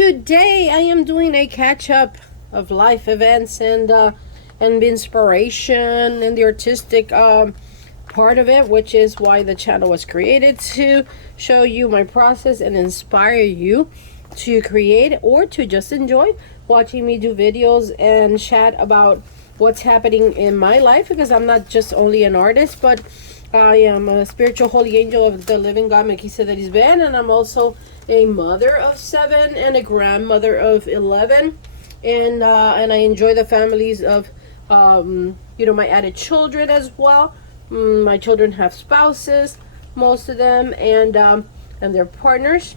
today I am doing a catch-up of life events and inspiration and the artistic part of it, which is why the channel was created, to show you my process and inspire you to create or to just enjoy watching me do videos and chat about what's happening in my life, because I'm not just only an artist, but I am a spiritual holy angel of the living God, Melquisedec Ben, and I'm also a mother of 7 and a grandmother of 11, and I enjoy the families of my added children as well. My children have spouses, most of them, and their partners,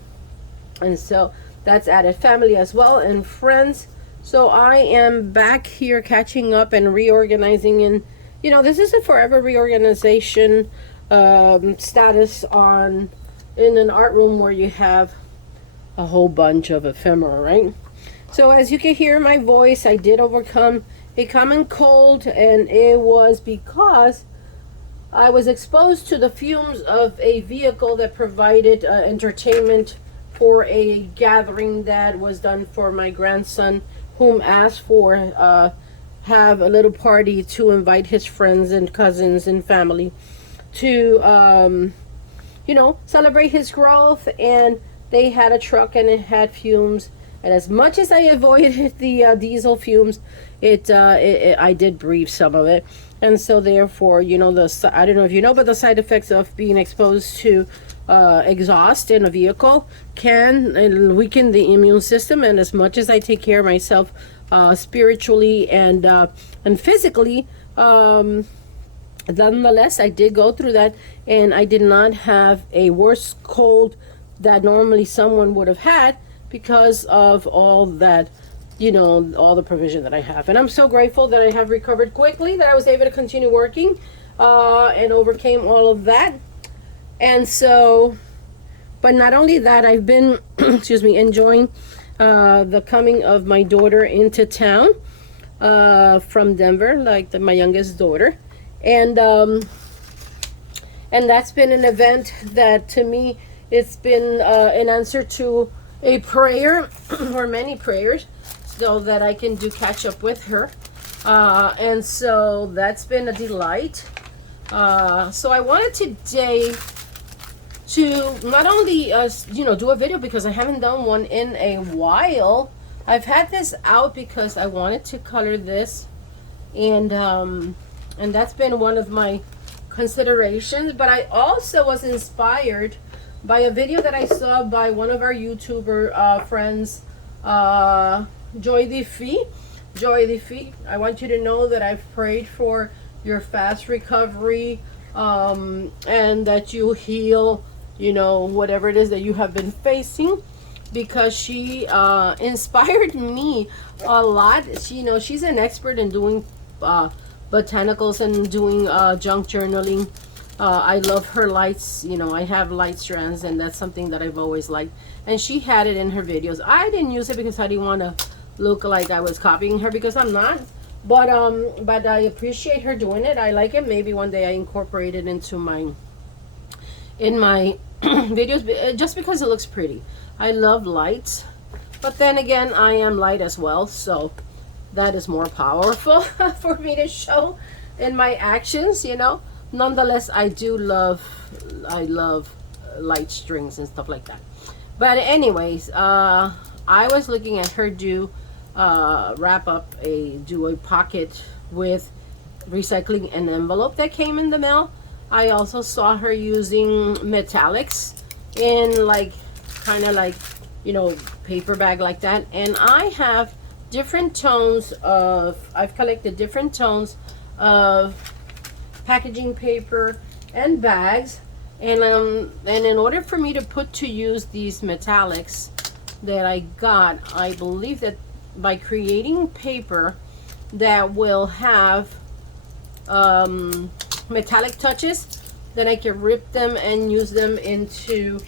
and so that's added family as well, and friends. So I am back here catching up and reorganizing, and this is a forever reorganization status in an art room where you have a whole bunch of ephemera, right? So as you can hear my voice, I did overcome a common cold, and it was because I was exposed to the fumes of a vehicle that provided entertainment for a gathering that was done for my grandson, whom asked for have a little party to invite his friends and cousins and family to celebrate his growth. And they had a truck and it had fumes, and as much as I avoided the diesel fumes, I did breathe some of it. And so therefore, I don't know if you know, but the side effects of being exposed to exhaust in a vehicle can weaken the immune system. And as much as I take care of myself spiritually and physically, nonetheless, I did go through that, and I did not have a worse cold that normally someone would have had because of all that, all the provision that I have. And I'm so grateful that I have recovered quickly, that I was able to continue working and overcame all of that. And so, but not only that, I've been, enjoying the coming of my daughter into town from Denver, like my youngest daughter. And that's been an event that, to me, it's been an answer to a prayer or many prayers, so that I can do catch up with her. And so that's been a delight. So I wanted today to not only do a video, because I haven't done one in a while. I've had this out because I wanted to color this, and that's been one of my considerations. But I also was inspired by a video that I saw by one of our YouTuber friends, Joy Defee. Joy Defee, I want you to know that I've prayed for your fast recovery, and that you heal, whatever it is that you have been facing, because she inspired me a lot. She's an expert in doing botanicals and doing junk journaling. I love her lights. I have light strands, and that's something that I've always liked. And she had it in her videos. I didn't use it because I didn't want to look like I was copying her, because I'm not. But I appreciate her doing it. I like it. Maybe one day I incorporate it into my videos, just because it looks pretty. I love lights, but then again, I am light as well, so that is more powerful for me to show in my actions. Nonetheless, I love light strings and stuff like that. But anyways, I was looking at her do a pocket with recycling an envelope that came in the mail. I also saw her using metallics in paper bag like that. And I have different tones I've collected different tones of packaging paper and bags, and in order for me to put to use these metallics that I got, I believe that by creating paper that will have metallic touches, then I can rip them and use them into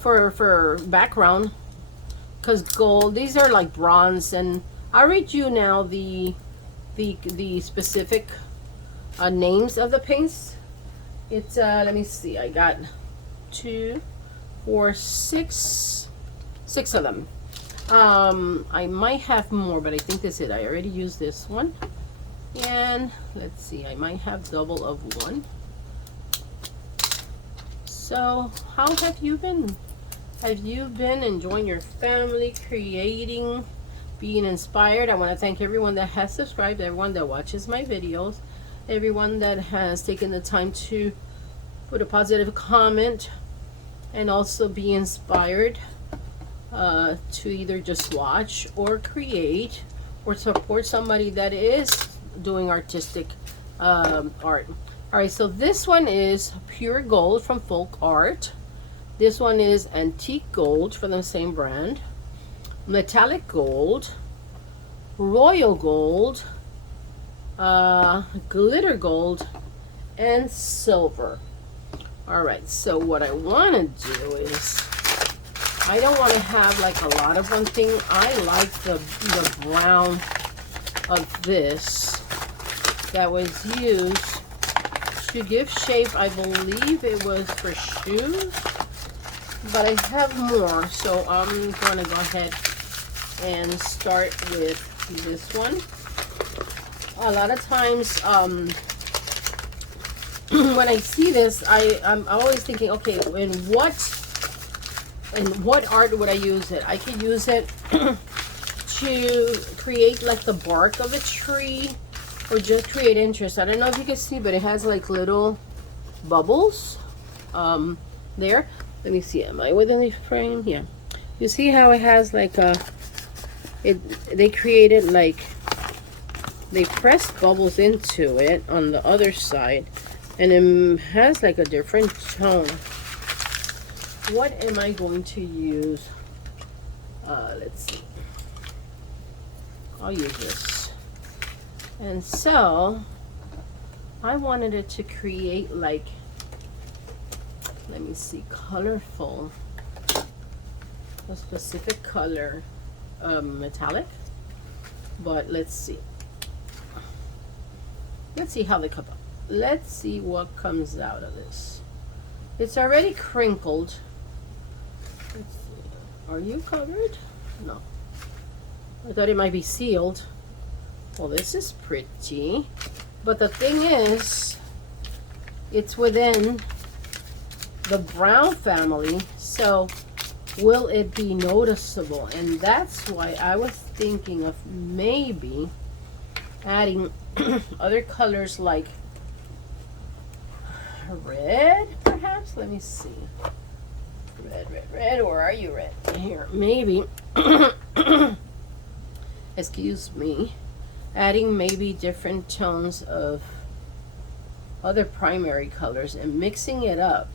for background, because gold, these are like bronze. And I'll read you now the specific names of the paints. It's let me see, I got 2, for six of them. I might have more, but I think that's it. I already used this one. And let's see, I might have double of one. So how have you been? Have you been enjoying your family, creating, being inspired? I want to thank everyone that has subscribed, everyone that watches my videos, everyone that has taken the time to put a positive comment and also be inspired to either just watch or create or support somebody that is doing artistic art. All right, so this one is pure gold from Folk Art. This one is antique gold from the same brand, metallic gold, royal gold, glitter gold, and silver. All right, so what I want to do is, I don't want to have like a lot of one thing. I like the brown of this that was used to give shape. I believe it was for shoes, but I have more, so I'm going to go ahead and start with this one. A lot of times when I see this, I'm always thinking, okay, in what art would I use it? I could use it to create like the bark of a tree, or just create interest. I don't know if you can see, but it has like little bubbles there. Let me see, am I within the frame? Yeah. You see how it has like they created like, they pressed bubbles into it on the other side, and it has like a different tone. What am I going to use? Let's see. I'll use this. And so I wanted it to create like, let me see, colorful, a specific color, metallic. But let's see. Let's see how they come up. Let's see what comes out of this. It's already crinkled. Let's see. Are you covered? No. I thought it might be sealed. Well, this is pretty. But the thing is, it's within the brown family, so will it be noticeable? And that's why I was thinking of maybe adding other colors like red, perhaps. Let me see. Red. Or are you red? Here, maybe. Excuse me. Adding maybe different tones of other primary colors and mixing it up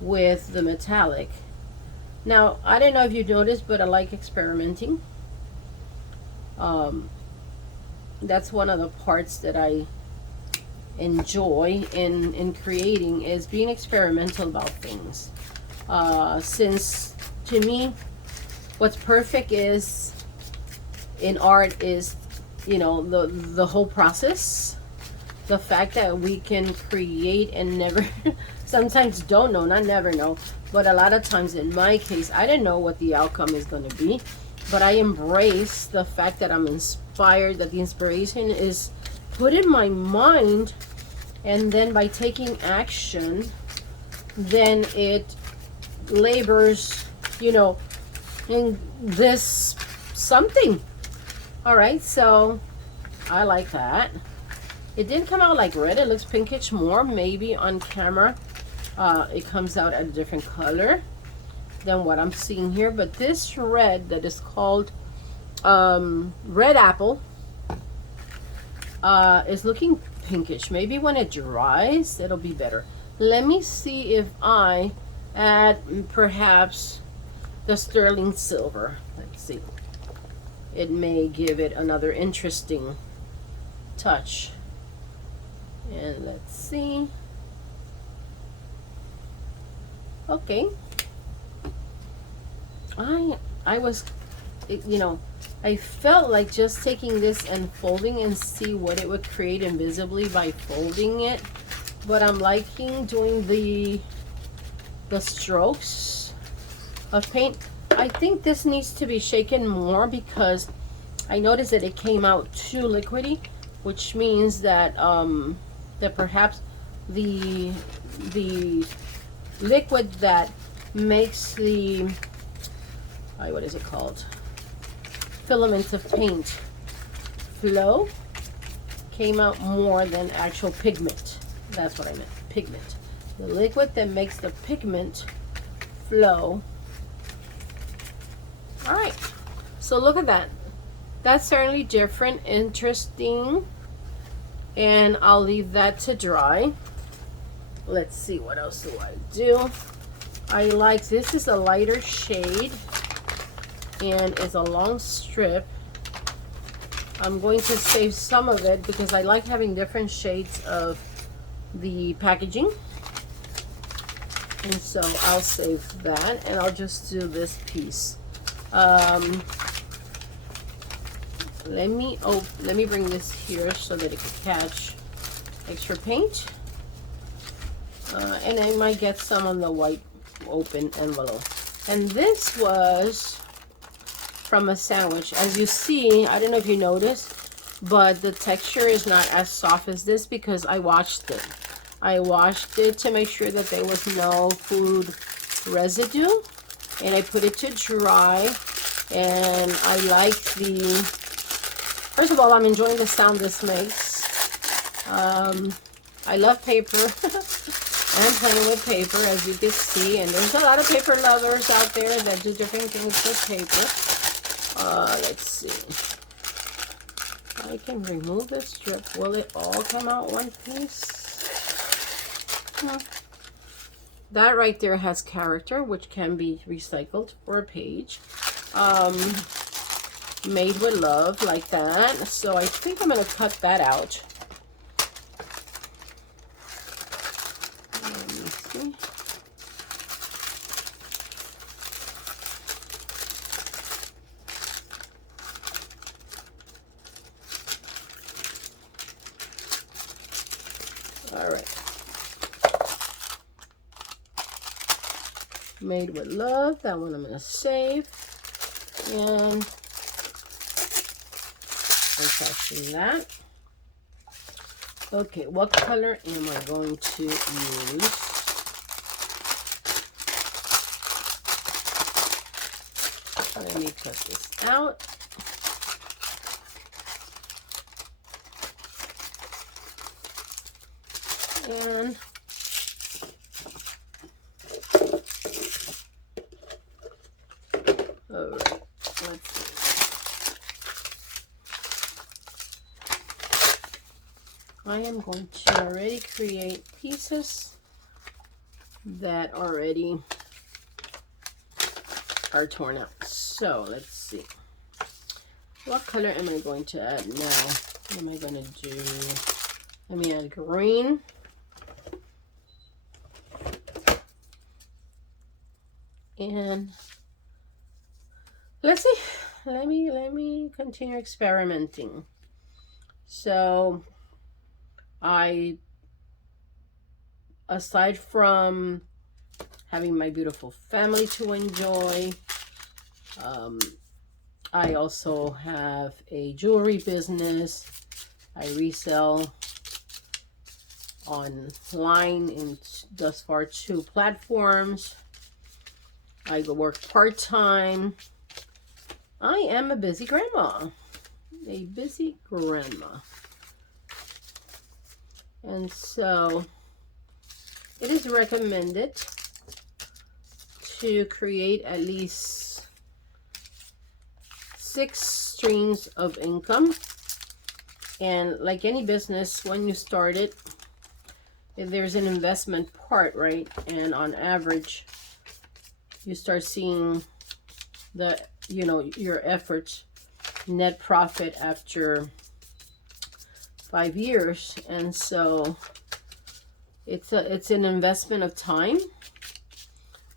with the metallic. Now, I don't know if you noticed, but I like experimenting. That's one of the parts that I enjoy in creating, is being experimental about things. Since to me, what's perfect is in art is, you know, the whole process. The fact that we can create and never sometimes don't know, not never know, but a lot of times in my case, I didn't know what the outcome is going to be, but I embrace the fact that I'm inspired, that the inspiration is put in my mind, and then by taking action, then it labors, you know, in this something. All right, so I like that. It didn't come out like red. It looks pinkish more. Maybe on camera it comes out a different color than what I'm seeing here. But this red that is called red apple is looking pinkish. Maybe when it dries, it'll be better. Let me see if I add perhaps the sterling silver. Let's see. It may give it another interesting touch. And let's see. Okay. I was, you know, I felt like just taking this and folding and see what it would create invisibly by folding it. But I'm liking doing the the strokes of paint. I think this needs to be shaken more because I noticed that it came out too liquidy, which means that that perhaps the liquid that makes the what is it called, filaments of paint flow came out more than actual pigment. That's what I meant, pigment. The liquid that makes the pigment flow. All right, so look at that. That's certainly different, interesting, and I'll leave that to dry. Let's see, what else do I do? I like, this is a lighter shade and it's a long strip. I'm going to save some of it because I like having different shades of the packaging. And so I'll save that and I'll just do this piece. Let me bring this here so that it can catch extra paint. And I might get some on the white open envelope. And this was from a sandwich. As you see, I don't know if you noticed, but the texture is not as soft as this because I washed it. I washed it to make sure that there was no food residue, and I put it to dry. And I like the, first of all, I'm enjoying the sound this makes. I love paper. I'm playing with paper, as you can see, and there's a lot of paper lovers out there that do different things with paper. Let's see. I can remove this strip. Will it all come out one piece? That right there has character, which can be recycled for a page. Made with love, like that. So I think I'm going to cut that out. Let me see. All right. Made with love. That one I'm going to save. And attaching that. Okay, what color am I going to use? Let me cut this out. And all right, let's see. I am going to already create pieces that already are torn out. So let's see. What color am I going to add now? What am I going to do? Let me add green. And let's see. Let me continue experimenting. So aside from having my beautiful family to enjoy, I also have a jewelry business. I resell online in thus far 2 platforms. I work part-time. I am a busy grandma. A busy grandma. And so it is recommended to create at least 6 streams of income. And like any business, when you start it, there's an investment part, right? And on average, you start seeing the, your efforts net profit after 5 years. And so it's an investment of time,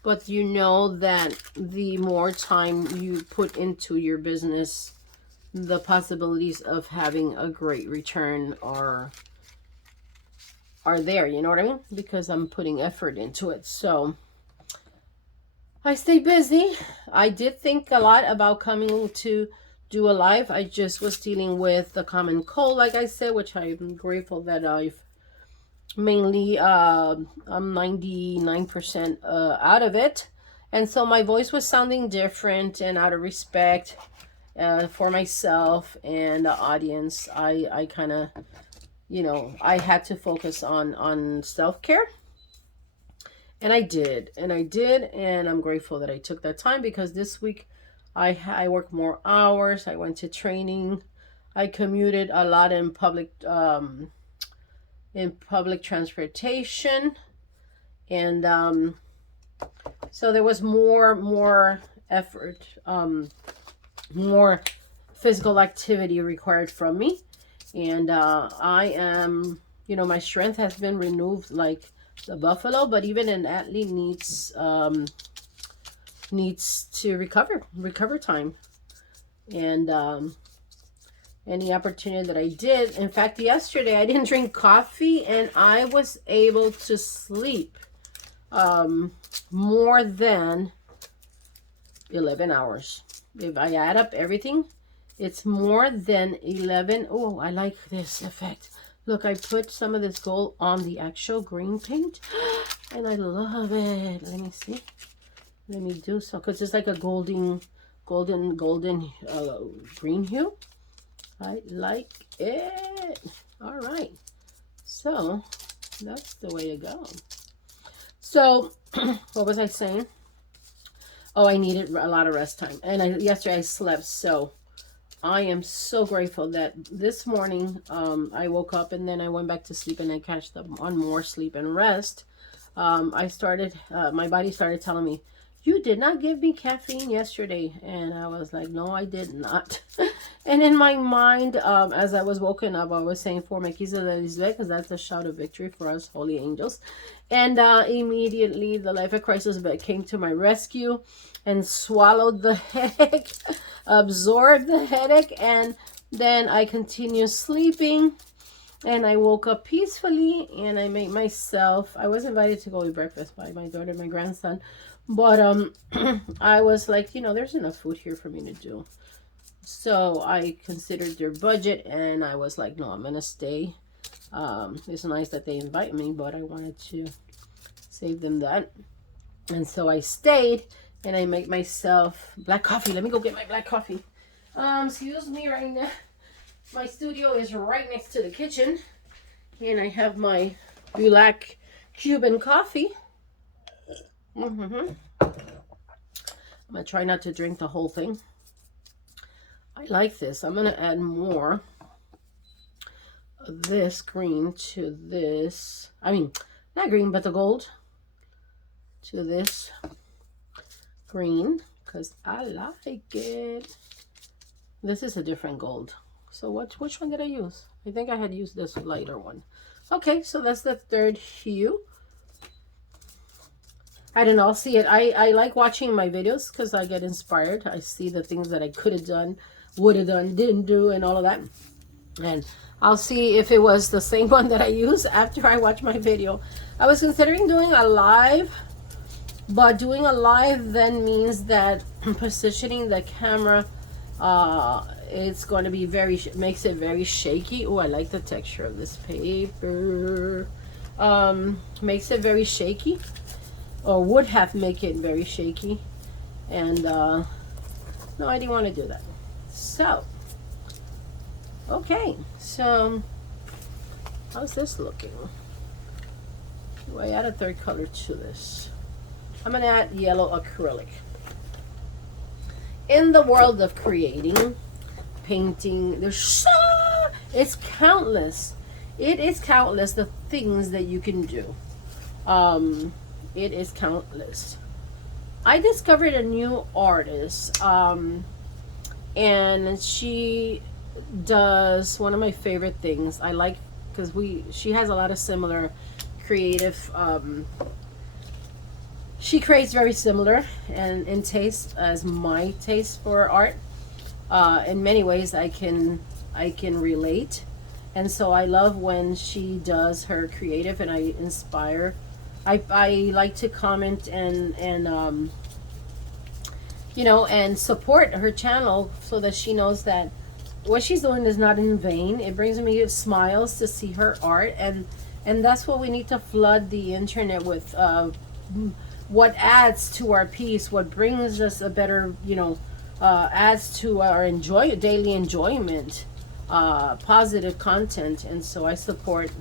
but you know that the more time you put into your business, the possibilities of having a great return are there, you know what I mean? Because I'm putting effort into it. So I stay busy. I did think a lot about coming to do a live. I just was dealing with the common cold, like I said, which I'm grateful that I've mainly I'm 99% out of it. And so my voice was sounding different, and out of respect for myself and the audience, I kind of, I had to focus on self-care. And and I'm grateful that I took that time, because this week I worked more hours. I went to training. I commuted a lot in public transportation, and so there was more effort, more physical activity required from me, and I am, my strength has been renewed like the buffalo, but even an athlete needs to recover time, and any opportunity that I did. In fact, yesterday I didn't drink coffee, and I was able to sleep more than 11 hours. If I add up everything, it's more than 11. Oh, I like this effect. Look, I put some of this gold on the actual green paint, and I love it. Let me see. Let me do so, because it's like a golden green hue. I like it. All right. So that's the way to go. So what was I saying? Oh, I needed a lot of rest time. And yesterday I slept. So I am so grateful that this morning I woke up, and then I went back to sleep, and I catched up on more sleep and rest. My body started telling me, you did not give me caffeine yesterday. And I was like, no, I did not. And in my mind, as I was woken up, I was saying, for Mequisa de Lisbeth, because that's the shout of victory for us holy angels. And immediately the Life of Christ Elizabeth came to my rescue and swallowed the headache, absorbed the headache, and then I continued sleeping. And I woke up peacefully, and I made myself, I was invited to go to breakfast by my daughter and my grandson. But I was like, there's enough food here for me to do. So I considered their budget, and I was like, no, I'm going to stay. It's nice that they invite me, but I wanted to save them that. And so I stayed, and I made myself black coffee. Let me go get my black coffee. Excuse me right now. My studio is right next to the kitchen, and I have my black Cuban coffee. I'm going to try not to drink the whole thing. I like this. I'm going to add more of this green to this. I mean, not green, but the gold to this green, because I like it. This is a different gold. So which one did I use? I think I had used this lighter one. Okay, so that's the third hue. I don't know, I'll see it. I like watching my videos because I get inspired. I see the things that I could have done, would have done, didn't do, and all of that. And I'll see if it was the same one that I use after I watch my video. I was considering doing a live, but doing a live then means that positioning the camera, it's going to be makes it very shaky. Oh, I like the texture of this paper. Makes it very shaky, or would have make it very shaky. And no, I didn't want to do that. So okay, so how's this looking? Do I add a third color to this? I'm gonna add yellow acrylic. In the world of creating, painting, it's countless. It is countless the things that you can do. It is countless. I discovered a new artist, and she does one of my favorite things. I like, because she has a lot of similar creative. She creates very similar and in taste as my taste for art. In many ways, I can relate, and so I love when she does her creative, and I inspire. I like to comment and you know, and support her channel so that she knows that what she's doing is not in vain. It brings me smiles to see her art, and that's what we need to flood the internet with. What adds to our peace, what brings us a better, you know, adds to our daily enjoyment, positive content. And so I support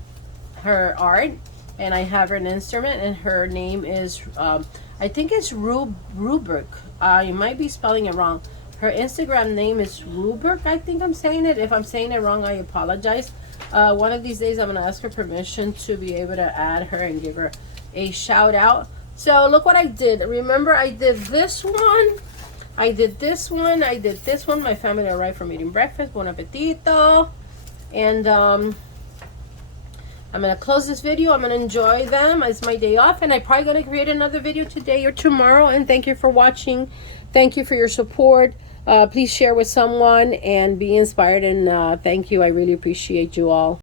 her art, and I have her an instrument, and her name is I think it's Rubric. You might be spelling it wrong. Her Instagram name is Rubric. I think I'm saying it. If I'm saying it wrong, I apologize. One of these days I'm gonna ask her permission to be able to add her and give her a shout out. So look what I did. Remember, I did this one, I did this one, I did this one. My family arrived from eating breakfast. Bon appetito. And I'm gonna close this video. I'm gonna enjoy them. It's my day off, and I'm probably gonna create another video today or tomorrow. And thank you for watching. Thank you for your support. Please share with someone and be inspired. And thank you. I really appreciate you all.